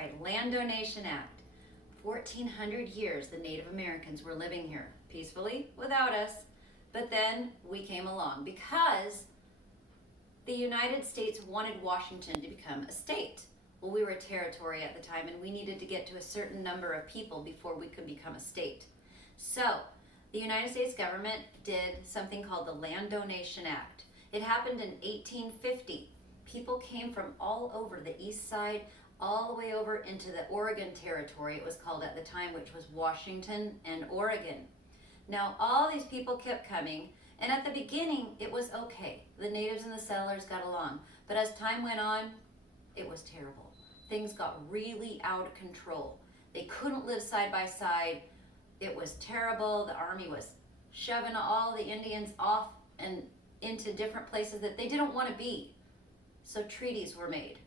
right, Land Donation Act. 1,400 years the Native Americans were living here peacefully without us, but then we came along because the United States wanted Washington to become a state. Well, we were a territory at the time and we needed to get to a certain number of people before we could become a state. So the United States government did something called the Land Donation Act. It happened in 1850. People came from all over the east side, all the way over into the Oregon Territory, it was called at the time, which was Washington and Oregon. Now, all these people kept coming, and at the beginning, it was okay. The natives and the settlers got along. But as time went on, it was terrible. Things got really out of control. They couldn't live side by side. It was terrible. The army was shoving all the Indians off and into different places that they didn't want to be. So treaties were made.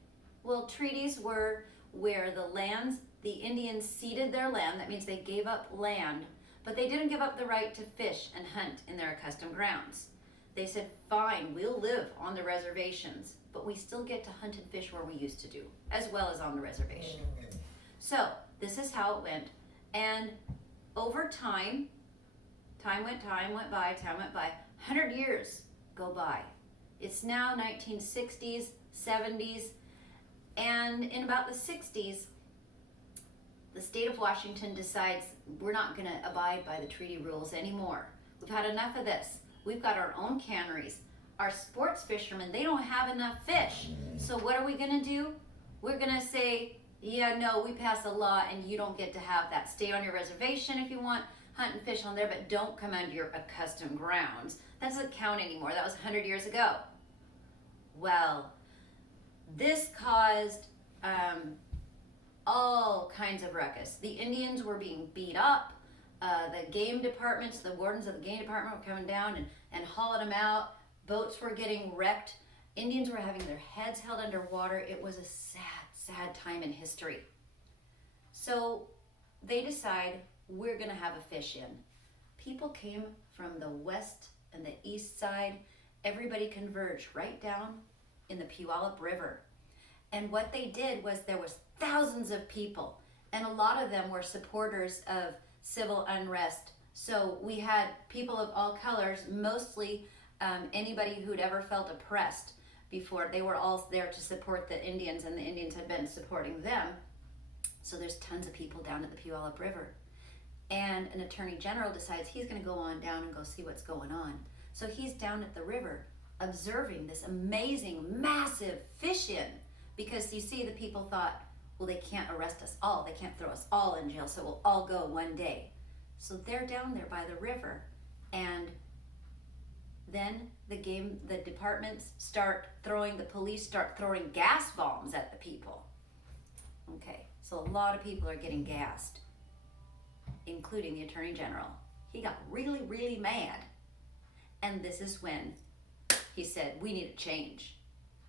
Well, treaties were where the Indians ceded their land. That means they gave up land, but they didn't give up the right to fish and hunt in their accustomed grounds. They said, fine, we'll live on the reservations, but we still get to hunt and fish where we used to do, as well as on the reservation. So this is how it went. And over time went by, 100 years go by. It's now 1960s, 70s, and in about the 60s, the state of Washington decides we're not going to abide by the treaty rules anymore. We've had enough of this. We've got our own canneries. Our sports fishermen, they don't have enough fish. So what are we going to do? We're going to say, yeah, no, we pass a law and you don't get to have that. Stay on your reservation if you want, hunt and fish on there, but don't come under your accustomed grounds. That doesn't count anymore. That was 100 years ago. Well, this caused all kinds of ruckus. The Indians were being beat up. The game departments, the wardens of the game department were coming down and hauling them out. Boats were getting wrecked. Indians were having their heads held underwater. It was a sad, sad time in history. So they decide we're going to have a fish in. People came from the west and the east side. Everybody converged right down in the Puyallup River. And what they did was there was thousands of people, and a lot of them were supporters of civil unrest. So we had people of all colors, mostly anybody who'd ever felt oppressed before. They were all there to support the Indians, and the Indians had been supporting them. So there's tons of people down at the Puyallup River. And an attorney general decides he's going to go on down and go see what's going on. So he's down at the river observing this amazing, massive fish in, because you see, the people thought, well, they can't arrest us all. They can't throw us all in jail, so we'll all go one day. So they're down there by the river, and then the departments the police start throwing gas bombs at the people. Okay, so a lot of people are getting gassed, including the Attorney General. He got really, really mad. And this is when he said, we need a change.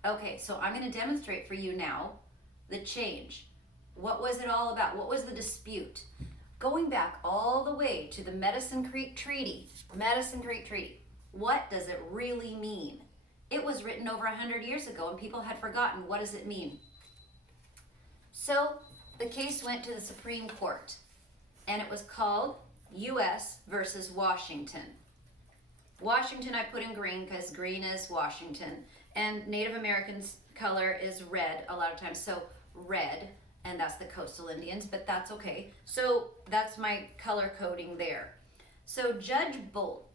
Okay, so I'm going to demonstrate for you now the change. What was it all about? What was the dispute? Going back all the way to the Medicine Creek Treaty. What does it really mean? It was written over 100 years ago and people had forgotten. What does it mean? So the case went to the Supreme Court and it was called U.S. versus Washington. Washington I put in green because green is Washington, and Native Americans' color is red a lot of times, so red, and that's the coastal Indians, but that's okay. So that's my color coding there. So George Bolt,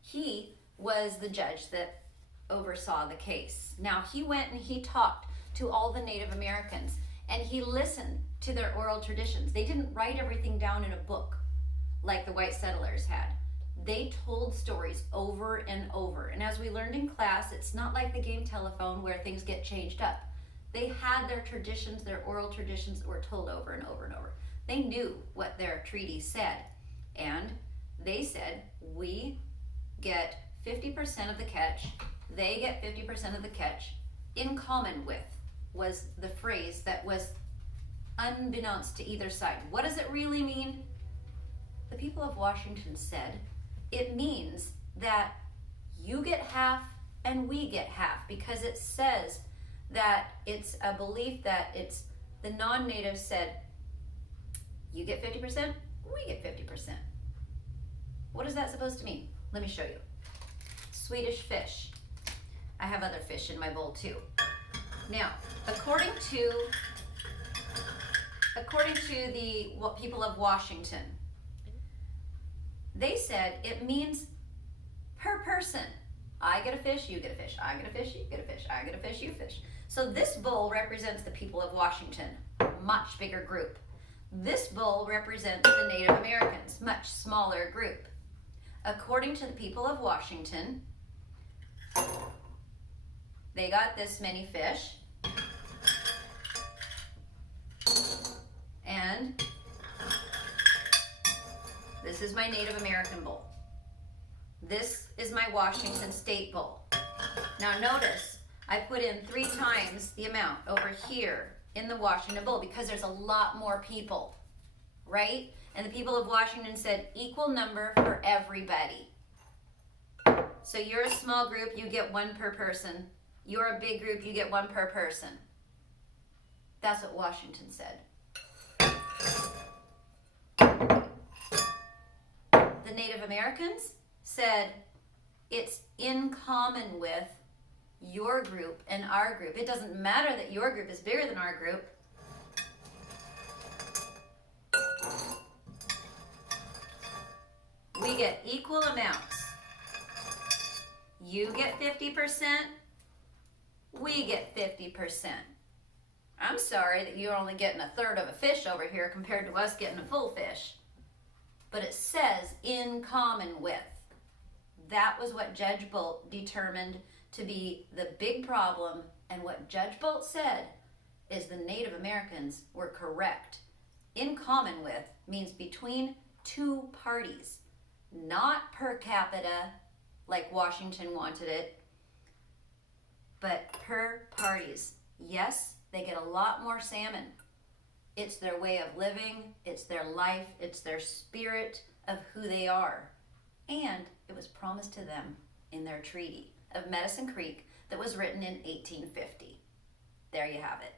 he was the judge that oversaw the case. Now he went and he talked to all the Native Americans, and he listened to their oral traditions. They didn't write everything down in a book like the white settlers had. They told stories over and over. And as we learned in class, it's not like the game telephone where things get changed up. They had their traditions, their oral traditions that were told over and over and over. They knew what their treaty said. And they said, we get 50% of the catch, they get 50% of the catch, in common with, was the phrase that was unbeknownst to either side. What does it really mean? The people of Washington said, it means that you get half and we get half, because it says that it's a belief that it's the non-natives said, you get 50%, we get 50%. What is that supposed to mean? Let me show you. Swedish fish. I have other fish in my bowl too. Now, according to the people of Washington, they said it means per person. I get a fish, you get a fish. I get a fish, you get a fish. I get a fish, you fish. So this bowl represents the people of Washington, much bigger group. This bowl represents the Native Americans, much smaller group. According to the people of Washington, they got this many fish, and this is my Native American bowl. This is my Washington State bowl. Now notice, I put in 3 times the amount over here in the Washington bowl because there's a lot more people, right? And the people of Washington said equal number for everybody. So you're a small group, you get 1 per person. You're a big group, you get 1 per person. That's what Washington said. The Native Americans said it's in common with your group and our group. It doesn't matter that your group is bigger than our group. We get equal amounts. You get 50%, we get 50%. I'm sorry that you're only getting a third of a fish over here compared to us getting a full fish. But it says in common with. That was what Judge Bolt determined to be the big problem, and what Judge Bolt said is the Native Americans were correct. In common with means between 2 parties, not per capita like Washington wanted it, but per parties. Yes, they get a lot more salmon. It's their way of living, it's their life, it's their spirit of who they are. And it was promised to them in their treaty of Medicine Creek that was written in 1850. There you have it.